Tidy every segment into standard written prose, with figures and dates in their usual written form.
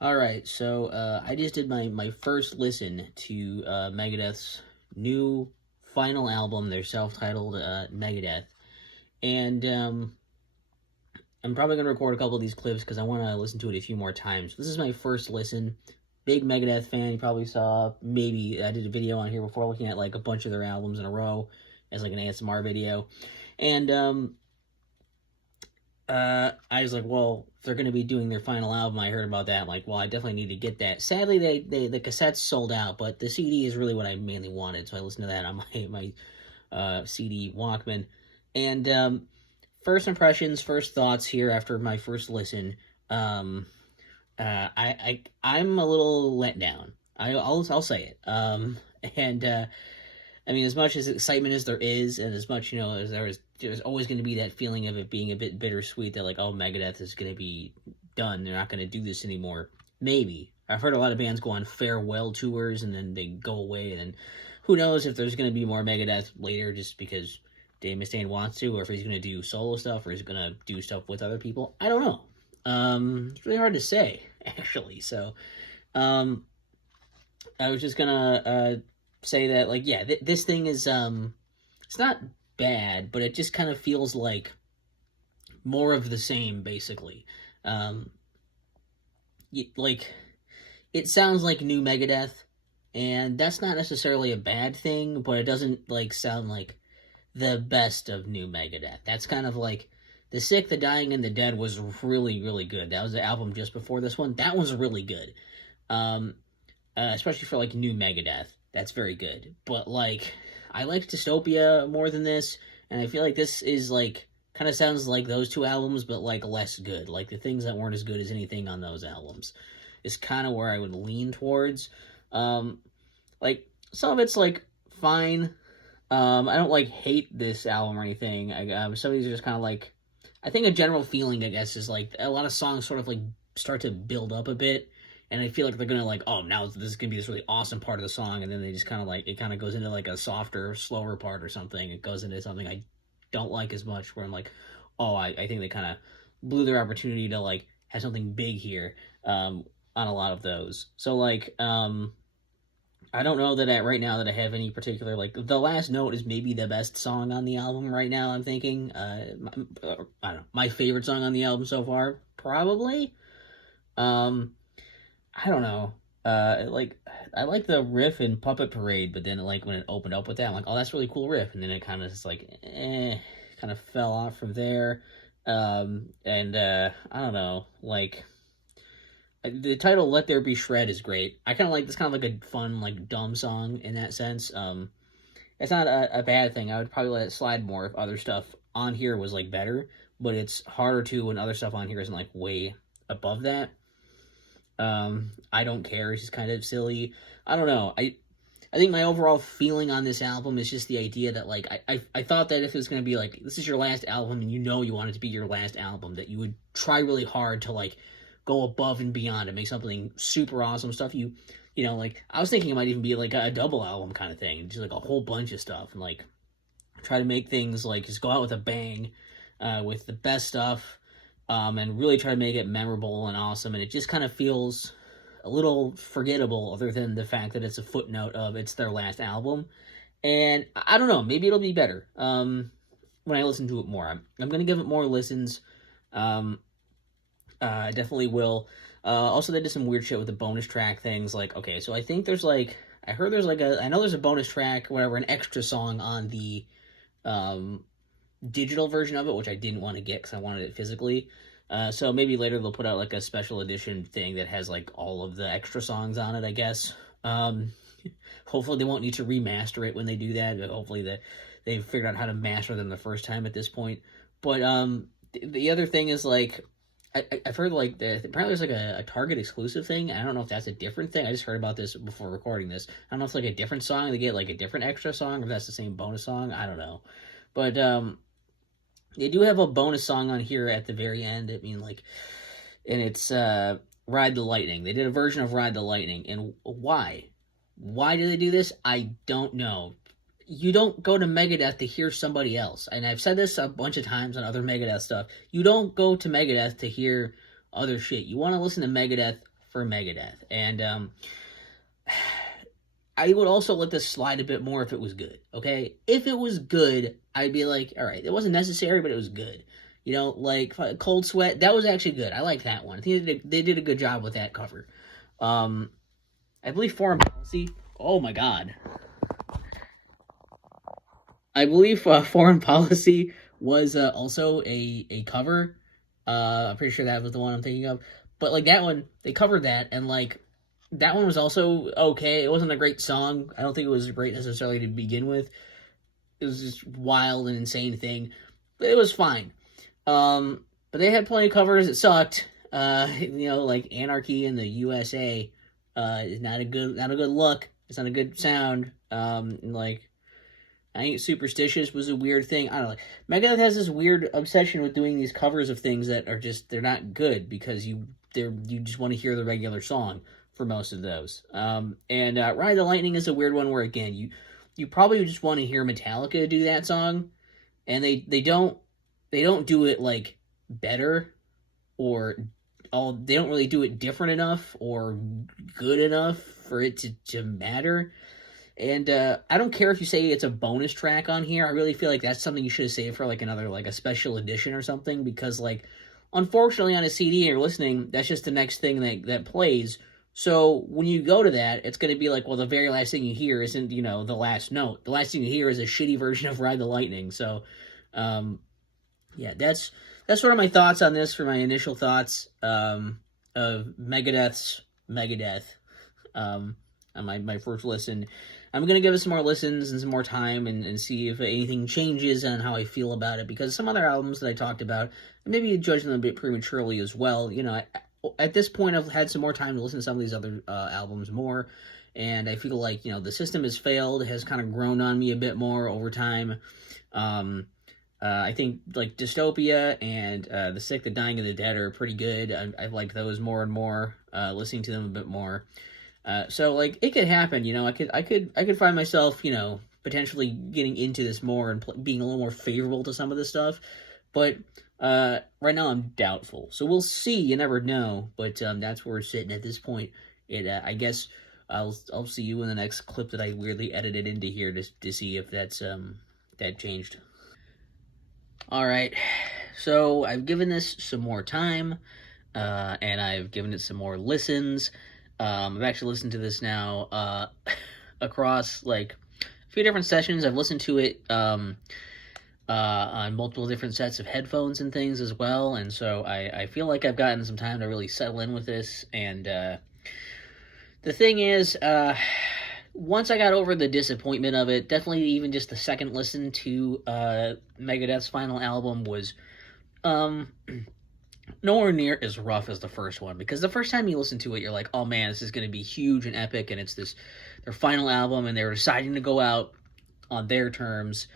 Alright, so I just did my first listen to Megadeth's new final album, their self-titled Megadeath. And I'm probably going to record a couple of these clips because I want to listen to it a few more times. This is my first listen. Big Megadeth fan, you probably saw. Maybe I did a video on here before looking at like a bunch of their albums in a row as like an ASMR video. And I was like, well, if they're going to be doing their final album, I heard about that. I'm like, well, I definitely need to get that. Sadly, the cassettes sold out, but the CD is really what I mainly wanted, so I listened to that on my CD Walkman. And first impressions, first thoughts here after my first listen. I'm a little let down. I'll say it. And I mean, as much as excitement as there is, and as much, as there's always going to be that feeling of it being a bit bittersweet that, like, oh, Megadeth is going to be done. They're not going to do this anymore. Maybe. I've heard a lot of bands go on farewell tours, and then they go away, and then who knows if there's going to be more Megadeth later just because Dave Mustaine wants to, or if he's going to do solo stuff, or he's going to do stuff with other people. I don't know. It's really hard to say, actually. So, I was just going to say that, like, yeah, this thing is it's not bad, but it just kind of feels like more of the same, basically. Like, it sounds like new Megadeth, and that's not necessarily a bad thing, but it doesn't like sound like the best of new Megadeth. That's kind of like The Sick, The Dying, and The Dead was really, really good. That was the album just before this one. That was really good. Especially for like new Megadeth. That's very good. But like, I like Dystopia more than this, and I feel like this is like kind of sounds like those two albums, but like less good. Like the things that weren't as good as anything on those albums is kind of where I would lean towards. Like some of it's like fine. I don't like hate this album or anything. Some of these are just kind of like, I think a general feeling, I guess, is like a lot of songs sort of like start to build up a bit, and I feel like they're gonna like, oh, now this is gonna be this really awesome part of the song, and then they just kind of like, it kind of goes into like a softer, slower part or something. It goes into something I don't like as much, where I'm like, oh, I think they kind of blew their opportunity to like have something big here on a lot of those. So like, I don't know that right now that I have any particular, like, The Last Note is maybe the best song on the album right now, I'm thinking. I don't know, my favorite song on the album so far, probably. I don't know. Like, I like the riff in Puppet Parade, but then, like, when it opened up with that, I'm like, oh, that's a really cool riff. And then it kind of just, like, kind of fell off from there. I don't know, like, the title "Let There Be Shred" is great. I kind of like this, kind of like a fun, like dumb song in that sense. It's not a bad thing. I would probably let it slide more if other stuff on here was like better, but it's harder to when other stuff on here isn't like way above that. I Don't Care is just kind of silly. I don't know. I think my overall feeling on this album is just the idea that, like, I thought that if it was going to be, like, this is your last album and you want it to be your last album, that you would try really hard to, like, go above and beyond and make something super awesome stuff. Like, I was thinking it might even be, like, a double album kind of thing, just, like, a whole bunch of stuff, and, like, try to make things, like, just go out with a bang, with the best stuff, and really try to make it memorable and awesome, and it just kind of feels a little forgettable, other than the fact that it's a footnote of it's their last album. And I don't know, maybe it'll be better when I listen to it more. I'm gonna give it more listens. I definitely will. Also, they did some weird shit with the bonus track things. Like, okay, so I think there's like, I know there's a bonus track, whatever, an extra song on the digital version of it, which I didn't want to get because I wanted it physically. So maybe later they'll put out like a special edition thing that has like all of the extra songs on it, I guess. Hopefully they won't need to remaster it when they do that. Hopefully that they've figured out how to master them the first time at this point. But the other thing is, like, I've heard like apparently there's like a Target exclusive thing. I don't know if that's a different thing. I just heard about this before recording this. I don't know if it's like a different song. They get like a different extra song, or if that's the same bonus song. I don't know. But they do have a bonus song on here at the very end. I mean, like, and it's Ride the Lightning. They did a version of Ride the Lightning. And why? Why did they do this? I don't know. You don't go to Megadeth to hear somebody else. And I've said this a bunch of times on other Megadeth stuff. You don't go to Megadeth to hear other shit. You want to listen to Megadeth for Megadeth. And I would also let this slide a bit more if it was good, okay? If it was good, I'd be like, all right, it wasn't necessary, but it was good. You know, like Cold Sweat, that was actually good. I like that one. I think they did a good job with that cover. I believe Foreign Policy. Oh my god. I believe Foreign Policy was also a cover. I'm pretty sure that was the one I'm thinking of. But like that one, they covered that, and like that one was also okay. It wasn't a great song. I don't think it was great necessarily to begin with. It was just wild and insane thing, but it was fine. But they had plenty of covers. It sucked. Like Anarchy in the USA is not a good look. It's not a good sound. Like I think Superstitious was a weird thing. I don't know. Megadeth has this weird obsession with doing these covers of things that are just they're not good because you just want to hear the regular song for most of those. And Ride the Lightning is a weird one where again you probably just want to hear Metallica do that song, and they don't do it like better or they don't really do it different enough or good enough for it to matter. And I don't care if you say it's a bonus track on here. I really feel like that's something you should have saved for like another like a special edition or something, because like unfortunately on a CD and you're listening, that's just the next thing that plays. So when you go to that, it's going to be like, well, the very last thing you hear isn't, the last note. The last thing you hear is a shitty version of Ride the Lightning. So yeah, that's sort of my thoughts on this for my initial thoughts of Megadeth's Megadeth on my first listen. I'm going to give it some more listens and some more time and see if anything changes on how I feel about it, because some other albums that I talked about, maybe judging them a bit prematurely as well. At this point, I've had some more time to listen to some of these other albums more, and I feel like, the system has failed, has kind of grown on me a bit more over time. I think like Dystopia and The Sick, the Dying, and the Dead are pretty good. I've liked those more and more, listening to them a bit more. So like it could happen, I could find myself, potentially getting into this more and being a little more favorable to some of this stuff, but right now I'm doubtful. So we'll see. You never know. But that's where we're sitting at this point. I guess I'll see you in the next clip that I weirdly edited into here to see if that's that changed. All right. So I've given this some more time, and I've given it some more listens. I've actually listened to this now across like a few different sessions. I've listened to it on multiple different sets of headphones and things as well, and so I feel like I've gotten some time to really settle in with this. And the thing is, once I got over the disappointment of it, definitely even just the second listen to Megadeth's final album was nowhere near as rough as the first one, because the first time you listen to it, you're like, oh man, this is going to be huge and epic, and it's their final album, and they're deciding to go out on their terms,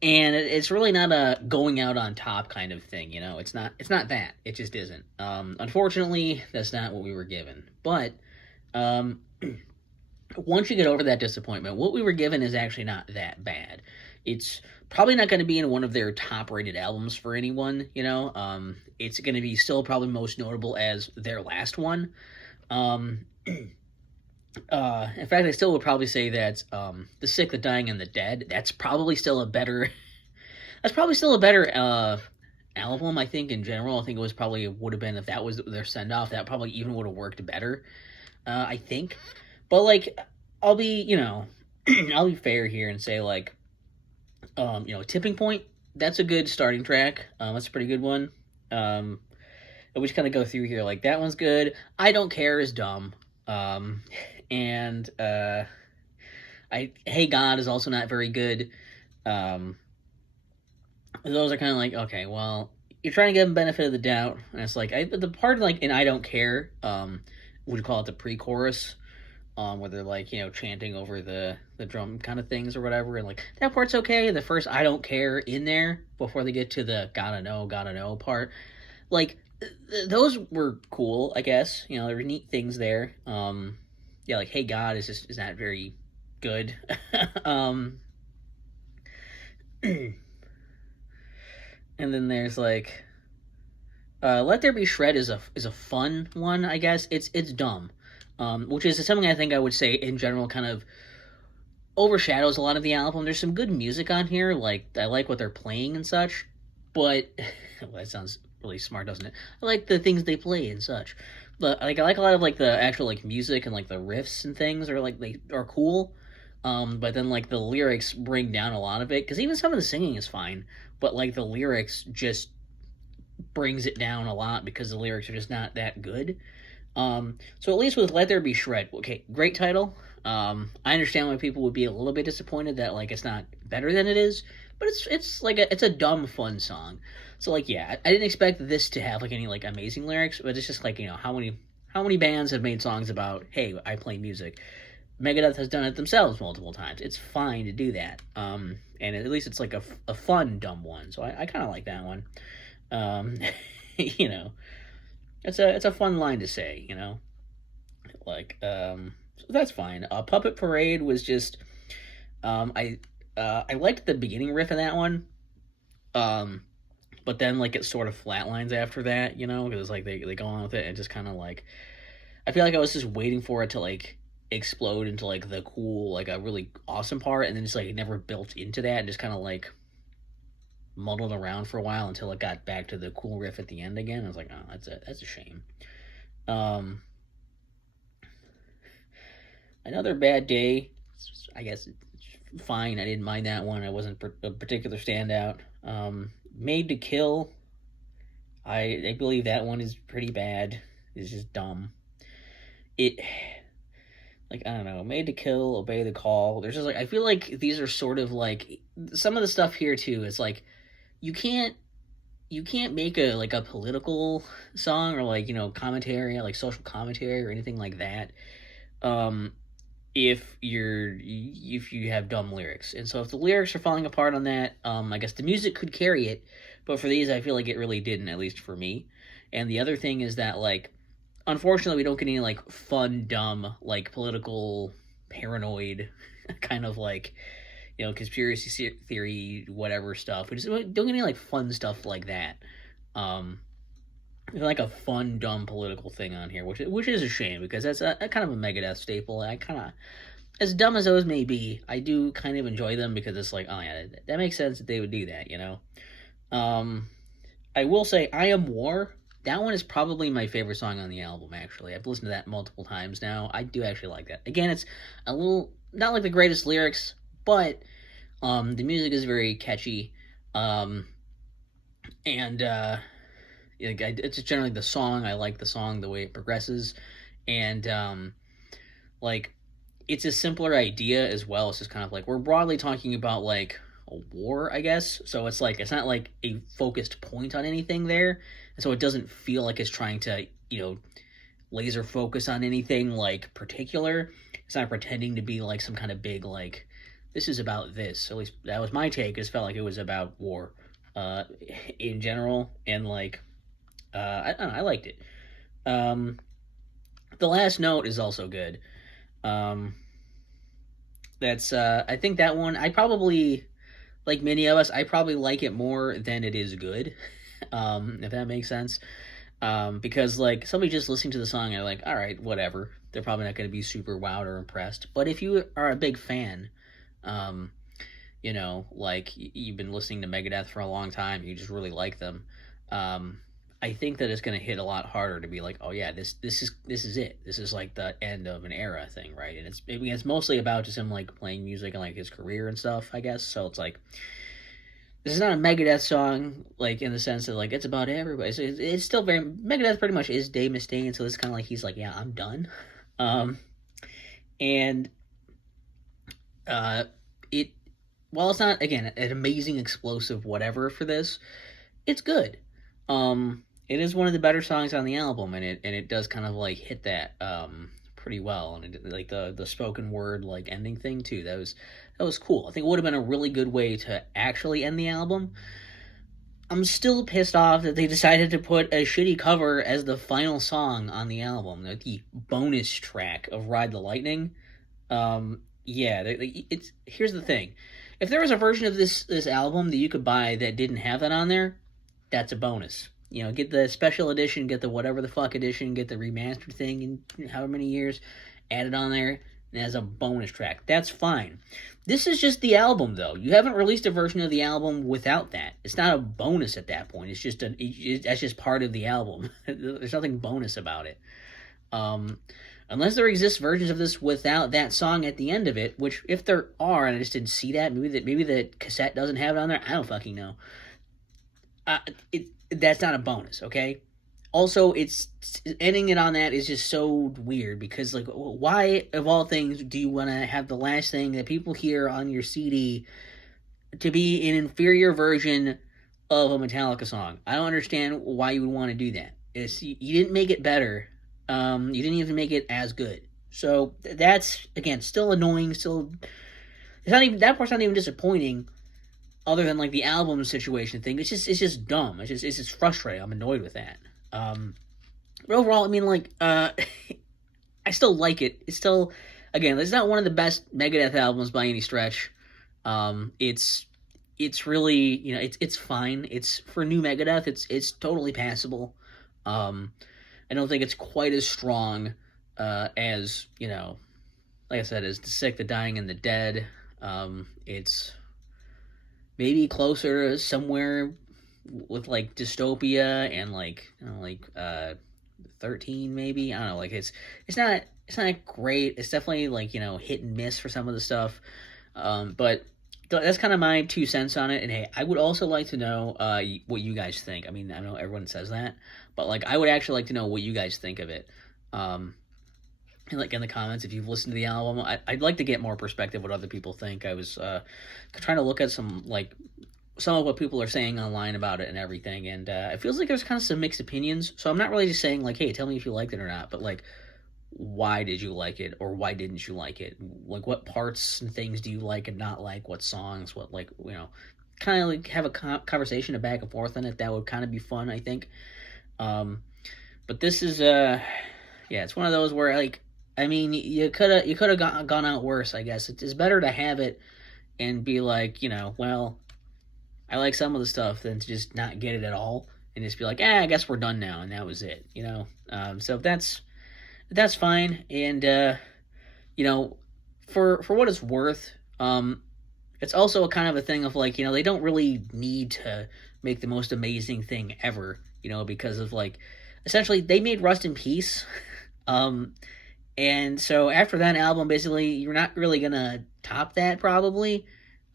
and it's really not a going out on top kind of thing, it's not that, it just isn't. Unfortunately, that's not what we were given, but once you get over that disappointment, what we were given is actually not that bad. It's probably not going to be in one of their top-rated albums for anyone, It's going to be still probably most notable as their last one. In fact, I still would probably say that The Sick, the Dying, and the Dead, that's probably still a better album, I think, in general. I think it would have been, if that was their send-off, that probably even would have worked better, I think. But, like, I'll be, I'll be fair here and say, like, Tipping Point, that's a good starting track. That's a pretty good one. We just kind of go through here. Like, that one's good. I Don't Care is dumb. And Hey God is also not very good. Those are kind of like, okay, well, you're trying to give them benefit of the doubt. And it's like, the part, like, in I Don't Care, would you call it the pre-chorus? Where they're like, chanting over the drum kind of things or whatever, and like that part's okay. The first I Don't Care in there before they get to the gotta know part, like those were cool, I guess. There were neat things there. Yeah, like Hey God is not very good. And then there's like Let There Be Shred is a fun one, I guess. It's dumb, which is something I think I would say in general kind of overshadows a lot of the album. There's some good music on here, like I like what they're playing and such, but well, that sounds really smart, doesn't it? I like the things they play and such. But like I like a lot of like the actual like music and like the riffs and things are like they are cool. But then like the lyrics bring down a lot of it because even some of the singing is fine, but like the lyrics just brings it down a lot because the lyrics are just not that good. So at least with Let There Be Shred, okay, great title. I understand why people would be a little bit disappointed that like it's not better than it is, but it's like it's a dumb fun song. So like yeah, I didn't expect this to have like any like amazing lyrics, but it's just like how many bands have made songs about hey I play music. Megadeth has done it themselves multiple times. It's fine to do that. And at least it's like a fun dumb one. So I kind of like that one. Um, you know, it's a fun line to say. Like so that's fine. Puppet Parade was just I liked the beginning riff of that one. Um, but then like it sort of flatlines after that. Because it's like they go on with it and just kind of like I feel like I was just waiting for it to like explode into like the cool like a really awesome part and then just like it never built into that and just kind of like muddled around for a while until it got back to the cool riff at the end again. I was like, oh, that's a shame. Um, Another Bad Day. I guess it's fine. I didn't mind that one. I wasn't a particular standout. Made to Kill. I believe that one is pretty bad. It's just dumb. It like I don't know. Made to Kill, Obey the Call. There's just like I feel like these are sort of like some of the stuff here too. It's like you can't make a like a political song or like commentary like social commentary or anything like that um if you have dumb lyrics. And so if the lyrics are falling apart on that, I guess the music could carry it, but for these I feel like it really didn't, at least for me. And the other thing is that like unfortunately we don't get any like fun dumb like political paranoid kind of like conspiracy theory, whatever stuff. We just don't get any like fun stuff like that. Um, like a fun, dumb political thing on here, which is a shame because that's a kind of a Megadeth staple. I kind of, as dumb as those may be, I do kind of enjoy them because it's like, oh yeah, that makes sense that they would do that. Um, I will say, I Am War. That one is probably my favorite song on the album. Actually, I've listened to that multiple times now. I do actually like that. Again, it's a little not like the greatest lyrics, but the music is very catchy, and it's generally the song. I like the song, the way it progresses, and like it's a simpler idea as well. It's just kind of like we're broadly talking about like a war, I guess. So it's like it's not like a focused point on anything there, and so it doesn't feel like it's trying to laser focus on anything like particular. It's not pretending to be like some kind of big like this is about this. At least that was my take. It just felt like it was about war, in general, and like I don't know, I liked it. Um, the Last Note is also good. Um, that's I think that one I probably like many of us. I probably like it more than it is good. If that makes sense. Because like somebody just listening to the song, I'm like, all right, whatever. They're probably not going to be super wowed or impressed. But if you are a big fan, um, like you've been listening to Megadeth for a long time, you just really like them. I think that it's going to hit a lot harder to be like, oh yeah, this is it. This is like the end of an era thing, right? And it's mostly about just him like playing music and like his career and stuff, I guess. So it's like this is not a Megadeth song, like in the sense that like it's about everybody. It's still very Megadeth. Pretty much is Dave Mustaine, so it's kind of like he's like, yeah, I'm done. And it while it's not again an amazing explosive whatever for this, it's good. It is one of the better songs on the album, and it does kind of like hit that pretty well, and it, like the spoken word like ending thing too. That was cool. I think it would have been a really good way to actually end the album. I'm still pissed off that they decided to put a shitty cover as the final song on the album, the bonus track of Ride the Lightning. Yeah, it's here's the thing. If there was a version of this album that you could buy that didn't have that on there, that's a bonus. get the special edition, get the whatever the fuck edition, get the remastered thing in however many years, add it on there, and as a bonus track. That's fine. This is just the album, though. You haven't released a version of the album without that. It's not a bonus at that point. That's just part of the album. There's nothing bonus about it. Unless there exists versions of this without that song at the end of it, which if there are, and I just didn't see that, maybe the cassette doesn't have it on there. I don't fucking know. That's not a bonus, okay? Also, it's ending it on that is just so weird because, like, why of all things do you want to have the last thing that people hear on your CD to be an inferior version of a Metallica song? I don't understand why you would want to do that. You didn't make it better. You didn't even make it as good. So that's, again, still annoying. Still, that part's not even disappointing. Other than like the album situation thing, it's just dumb. It's just frustrating. I'm annoyed with that. But overall, I mean, like, I still like it. It's still, again, it's not one of the best Megadeth albums by any stretch. It's really, it's fine. It's for new Megadeth. It's totally passable. I don't think it's quite as strong as, like I said, as The Sick, The Dying, and The Dead. It's maybe closer to somewhere with like Dystopia and like 13 maybe. I don't know, like it's not great. It's definitely like, hit and miss for some of the stuff. But that's kind of my 2 cents on it. And hey, I would also like to know what you guys think. I mean, I know everyone says that, but like I would actually like to know what you guys think of it. And like in the comments, if you've listened to the album, I'd like to get more perspective what other people think. I was trying to look at some of what people are saying online about it and everything, and it feels like there's kind of some mixed opinions. So I'm not really just saying like, hey, tell me if you liked it or not, but like, why did you like it or why didn't you like it? Like, what parts and things do you like and not like? What songs? What, like, kind of like have a conversation, a back and forth on it. That would kind of be fun, I think. But this is it's one of those where, like, I mean, you could have gone out worse, I guess. It's better to have it and be like, well, I like some of the stuff than to just not get it at all and just be like, I guess we're done now, and that was it, So that's fine, and for what it's worth, it's also a kind of a thing of like, they don't really need to make the most amazing thing ever, because of like, essentially they made Rust in Peace. And so after that album, basically, you're not really gonna top that, probably.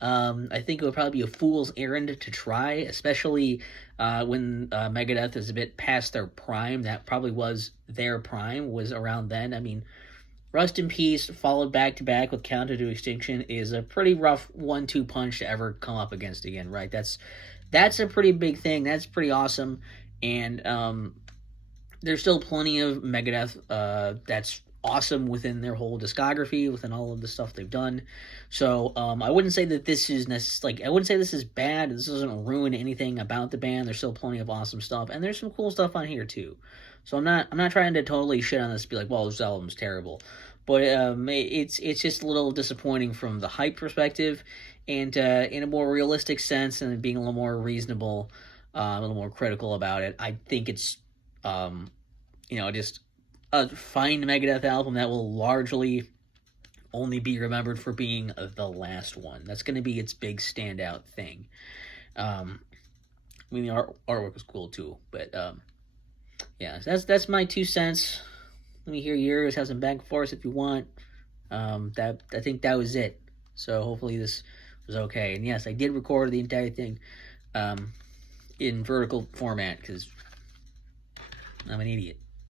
I think it would probably be a fool's errand to try, especially when Megadeth is a bit past their prime. That probably was their prime, was around then. I mean, Rust in Peace followed back-to-back with Counter to Extinction is a pretty rough 1-2 punch to ever come up against again, right? That's a pretty big thing. That's pretty awesome. And there's still plenty of Megadeth that's awesome within their whole discography, within all of the stuff they've done. So I wouldn't say that this is I wouldn't say this is bad. This doesn't ruin anything about the band. There's still plenty of awesome stuff, and there's some cool stuff on here too. So I'm not trying to totally shit on this, be like, well, this album's terrible, but it's just a little disappointing from the hype perspective, and in a more realistic sense, and being a little more reasonable, a little more critical about it. I think it's just a fine Megadeth album that will largely only be remembered for being the last one. That's going to be its big standout thing. I mean, the artwork was cool too, but that's my 2 cents. Let me hear yours. Have some back and forth if you want. I think that was it. So hopefully this was okay. And yes, I did record the entire thing in vertical format because I'm an idiot.